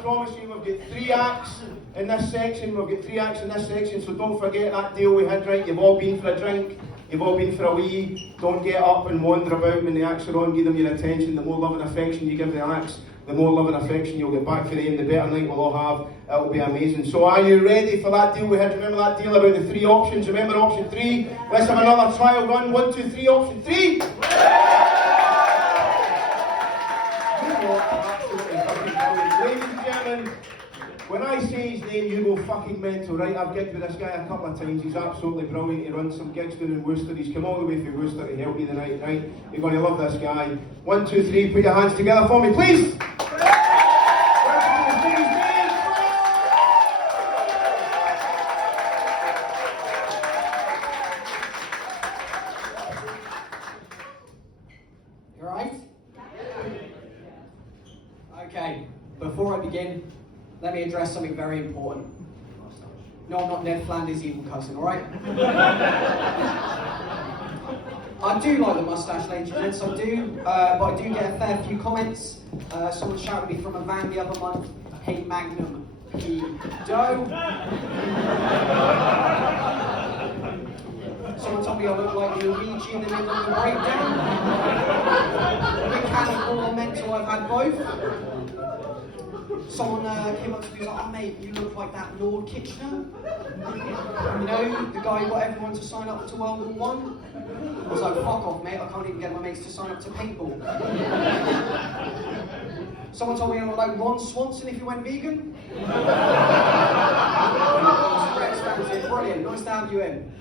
promise you we've got 3 acts in this section. We've got 3 acts in this section, so don't forget that deal we had, right? You've all been for a drink, you've all been for a wee. Don't get up and wander about when the acts are on. Give them your attention. The more love and affection you give the acts, the more love and affection you'll get back for them, the better night we'll all have. It'll be amazing. So are you ready for that deal we had? Remember that deal about the 3 options? Remember option 3? Let's have another trial run. 1, 2, 3, option 3. Ladies and gentlemen, when I say his name, you go fucking mental, right? I've gigged with this guy a couple of times. He's absolutely brilliant. He runs some gigs down in Worcester. He's come all the way from Worcester to help me tonight, right? You're going to love this guy. 1, 2, 3, put your hands together for me, please. You alright? Okay, before I begin, let me address something very important. No, I'm not Ned Flanders' evil cousin, alright? I do like the moustache, ladies and gents, I do, but I do get a fair few comments. Someone shouted at me from a van the other month, "Hey Magnum, pedo." Someone told me I look like Luigi in the middle of the breakdown. Mechanical or mental, I've had both. Someone came up to me and was like, "Oh mate, you look like that Lord Kitchener. You know, the guy who got everyone to sign up to World War I." I was like, "Fuck off mate, I can't even get my mates to sign up to paintball." Someone told me I look like Ron Swanson if he went vegan. Very expensive, brilliant, nice to have you in.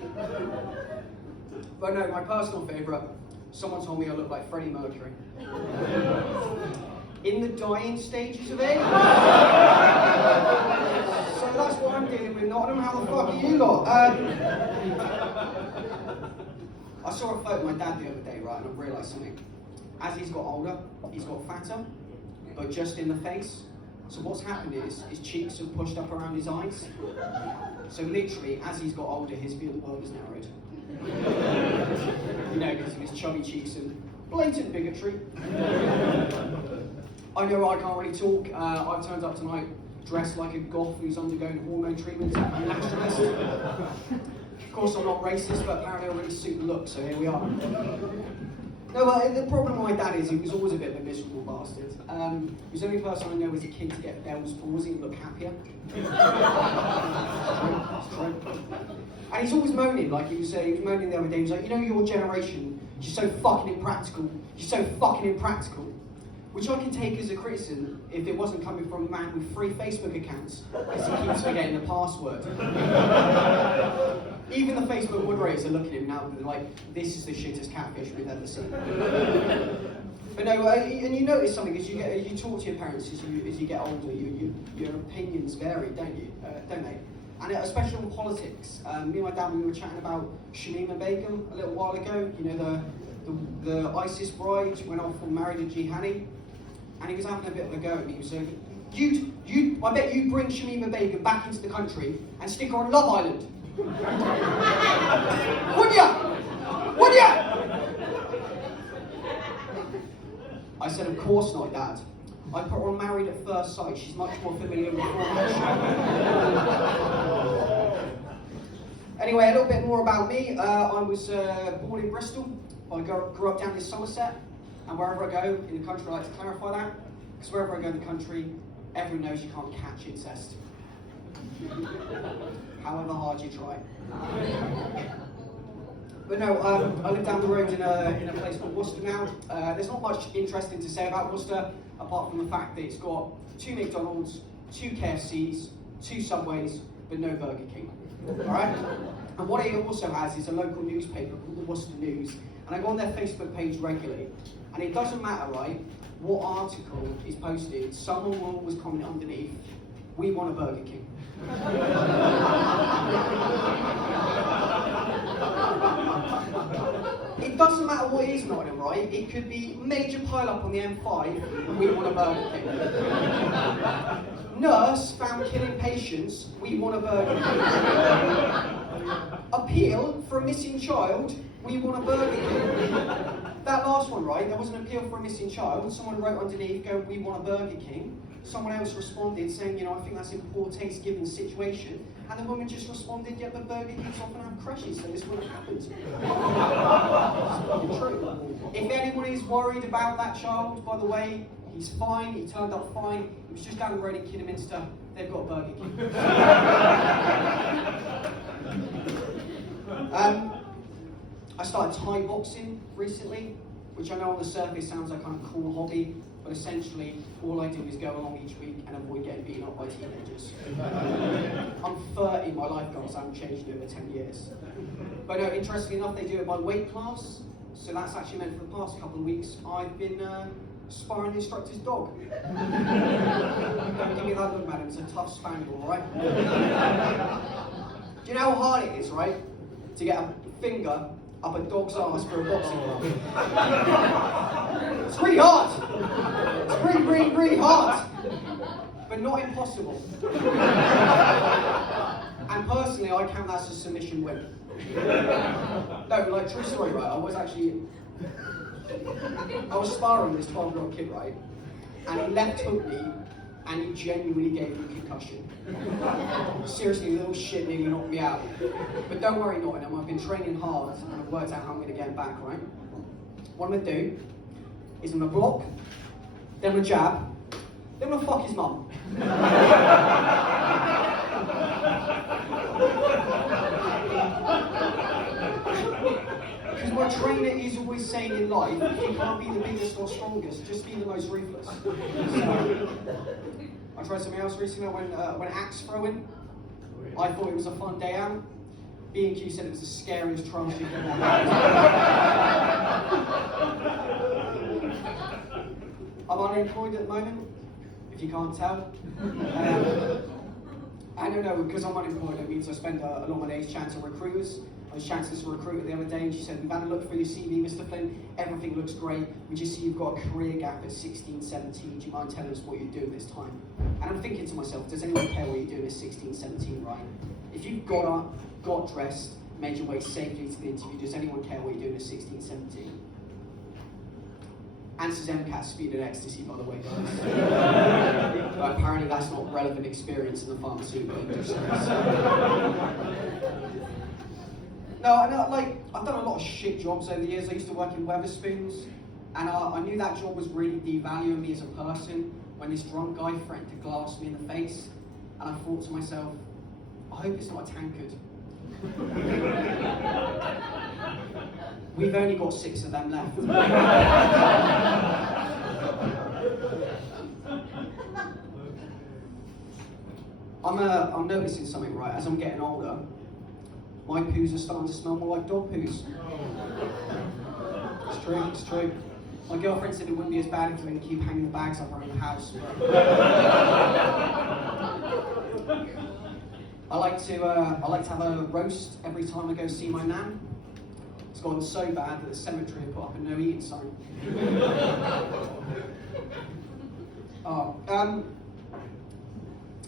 But no, my personal favourite, someone told me I look like Freddie Mercury. In the dying stages of it. So that's what I'm dealing with, Nottingham. How the fuck are you lot? I saw a photo of my dad the other day, right, and I realised something. As he's got older, he's got fatter, but just in the face. So what's happened is, his cheeks have pushed up around his eyes. So literally, as he's got older, his view of the world is narrowed. You know, because of his chubby cheeks and blatant bigotry. I know I can't really talk. I've turned up tonight dressed like a goth who's undergoing hormone treatment. I'm a nationalist. Of course, I'm not racist, but apparently I really suit the look, so here we are. No, but the problem with my dad is he was always a bit of a miserable bastard. He was the only person I know as a kid to get Bell's palsy and look happier. It's true. And he's always moaning, like he was moaning the other day. He was like, "You know, your generation, you're so fucking impractical. You're so fucking impractical." Which I can take as a criticism if it wasn't coming from a man with 3 Facebook accounts, because he keeps forgetting the password. Even the Facebook moderators are looking at him now and they're like, "This is the shittest catfish we've ever seen." But no, and you notice something as you talk to your parents as you get older, your opinions vary, don't they? And especially on politics. Me and my dad, we were chatting about Shamima Begum a little while ago. You know, the ISIS bride went off and married a jihadi, and he was having a bit of a go, and he was saying, I bet you'd bring Shamima Begum back into the country and stick her on Love Island. Would ya? Would ya? I said, "Of course not, Dad. I put her on Married at First Sight. She's much more familiar with format." Anyway, a little bit more about me. I was born in Bristol. I grew up down in Somerset. And wherever I go in the country, I like to clarify that. Because wherever I go in the country, everyone knows you can't catch incest. However hard you try. But no, I live down the road in a place called Worcester now. There's not much interesting to say about Worcester, apart from the fact that it's got 2 McDonald's, 2 KFCs, 2 Subways, but no Burger King. Alright? And what it also has is a local newspaper called the Worcester News. And I go on their Facebook page regularly. And it doesn't matter, right, what article is posted, someone will always comment underneath, "We want a Burger King." It doesn't matter what it is, Nottingham, right? It could be major pile-up on the M5, "We want a Burger King." Nurse found killing patients, "We want a Burger King." Appeal for a missing child, "We want a Burger King." That last one, right? There was an appeal for a missing child, and someone wrote underneath, going, "We want a Burger King." someone else responded saying, you know, I think that's in poor taste given the situation. And the woman just responded, yeah, but Burger Kings often have crashes, so this wouldn't happen. It's true. If anyone is worried about that child, by the way, he's fine, he turned up fine. He was just down the road in Kidderminster. They've got Burger King. I started Thai boxing recently, which I know on the surface sounds like kind of a cool hobby, but essentially all I do is go along each week and avoid getting beaten up by teenagers. I'm 30, my life goals haven't changed in over 10 years. But no, interestingly enough, they do it by weight class, so that's actually meant for the past couple of weeks I've been sparring the instructor's dog. Don't give me that look, madam, it's a tough spaniel, alright? Do you know how hard it is, right, to get a finger up a dog's arse for a boxing glove? It's really hard. It's really, really, really hard. But not impossible. And personally, I count that as a submission win. No, like, true story, right? I was sparring with this 12-year-old kid, right? And he left hooked me, and he genuinely gave me a concussion. Seriously, little shit nearly knocked me out. But don't worry, Nottingham, I've been training hard, and I've worked out how I'm going to get him back, right? What I'm going to do is I'm going to block, then I'm going to jab, then I'm going to fuck his mum. Because my trainer is always saying in life, you can't be the biggest or strongest, just be the most ruthless. So, I tried something else recently. I went axe throwing. I thought it was a fun day out. B&Q said it was the scariest trial she'd ever had. I'm unemployed at the moment, if you can't tell. I don't know, because I'm unemployed, it means I spend a lot of my days chatting to recruiters. I was chatting to a recruiter the other day and she said, we've had a look through your CV, Mr. Flynn, everything looks great. We just see you've got a career gap at 16, 17. Do you mind telling us what you're doing this time? And I'm thinking to myself, does anyone care what you're doing at 16, 17, right? If you've got up, got dressed, made your way safely to the interview, does anyone care what you're doing at 16, 17? Answers MCAT, speed and ecstasy, by the way, guys. But apparently that's not relevant experience in the pharmaceutical industry. No, I know, like, I've done a lot of shit jobs over the years. I used to work in Weatherspoons, and I knew that job was really devaluing me as a person when this drunk guy threatened to glass me in the face, and I thought to myself, I hope it's not a tankard. We've only got 6 of them left. I'm noticing something, right, as I'm getting older. My poos are starting to smell more like dog poos. It's true, it's true. My girlfriend said it wouldn't be as bad if we didn't keep hanging the bags up around the house. I like to have a roast every time I go see my nan. It's gotten so bad that the cemetery have put up a no eating sign.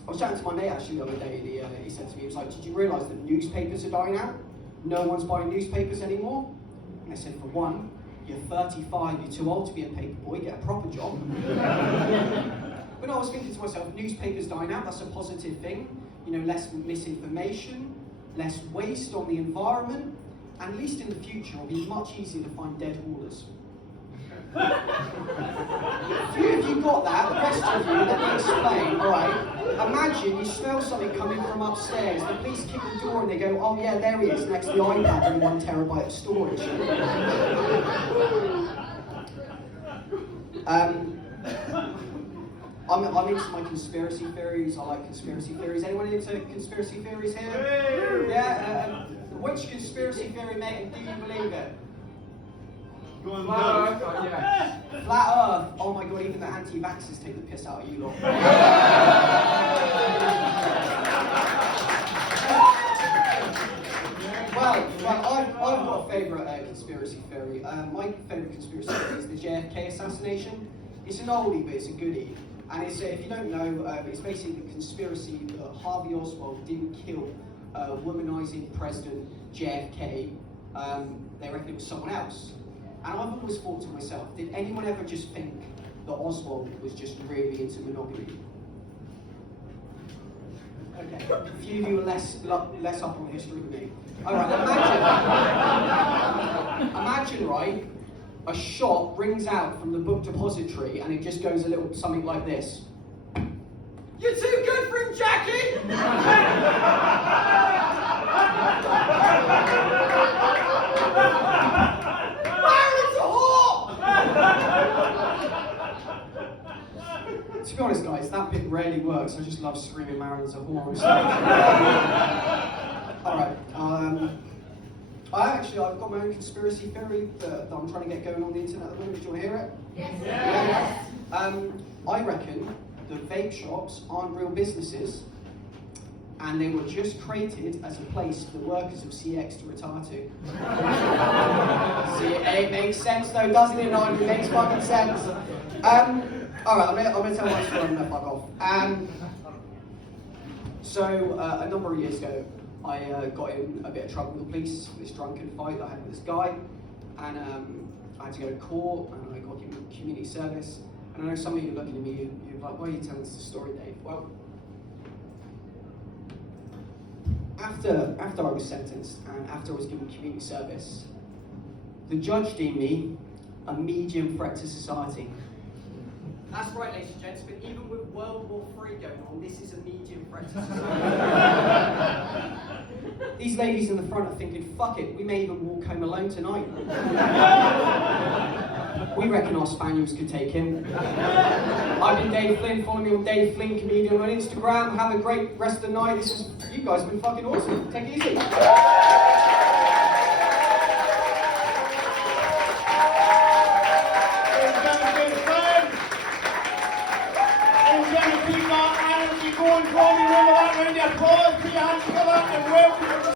I was chatting to my mate actually the other day, and he said to me, he was like, did you realise that newspapers are dying out? No one's buying newspapers anymore? And I said, for one, you're 35, you're too old to be a paper boy, get a proper job. But I was thinking to myself, newspapers dying out, that's a positive thing. You know, less misinformation, less waste on the environment, and at least in the future it'll be much easier to find dead haulers. A few of you got that, the rest of you, let me explain, alright? Imagine you smell something coming from upstairs, the police kick the door and they go, oh yeah, there he is, next to the iPad and 1 terabyte of storage. I'm into my conspiracy theories, I like conspiracy theories. Anyone into conspiracy theories here? Yeah? Which conspiracy theory, mate, and do you believe it? Flat Earth, yes. Flat Earth. Oh my god, even the anti-vaxxers take the piss out of you lot. Well, I've got a favourite conspiracy theory. My favourite conspiracy theory is the JFK assassination. It's an oldie, but it's a goodie. And it's, if you don't know, it's basically the conspiracy that Harvey Oswald didn't kill womanizing President JFK. They reckon it was someone else. And I've always thought to myself, did anyone ever just think that Oswald was just really into monogamy? A few of you are less up on history than me. Alright, imagine, right, a shot rings out from the book depository and it just goes a little something like this. You're too good for him, Jackie! Marilyn's a whore! To be honest, guys, that bit rarely works. I just love screaming Marilyn's a whore and stuff. Alright, I've got my own conspiracy theory that I'm trying to get going on the internet at the moment. Do you want to hear it? Yes. I reckon that vape shops aren't real businesses and they were just created as a place for the workers of CX to retire to. See, it makes sense though, doesn't it? No, it makes fucking sense. Alright, I'm gonna tell my story and then fuck off. So, a number of years ago, I got in a bit of trouble with the police for this drunken fight that I had with this guy, and I had to go to court, and I got given community service. And I know some of you are looking at me, you're like, why are you telling us the story, Dave? Well, after I was sentenced, and after I was given community service, the judge deemed me a medium threat to society. That's right, ladies and gents, but even with World War III going on, this is a medium threat to society. These ladies in the front are thinking, fuck it, we may even walk home alone tonight. We reckon our Spaniels could take him. I've been Dave Flynn, follow me on Dave Flynn Comedian on Instagram. Have a great rest of the night. You guys have been fucking awesome. Take it easy.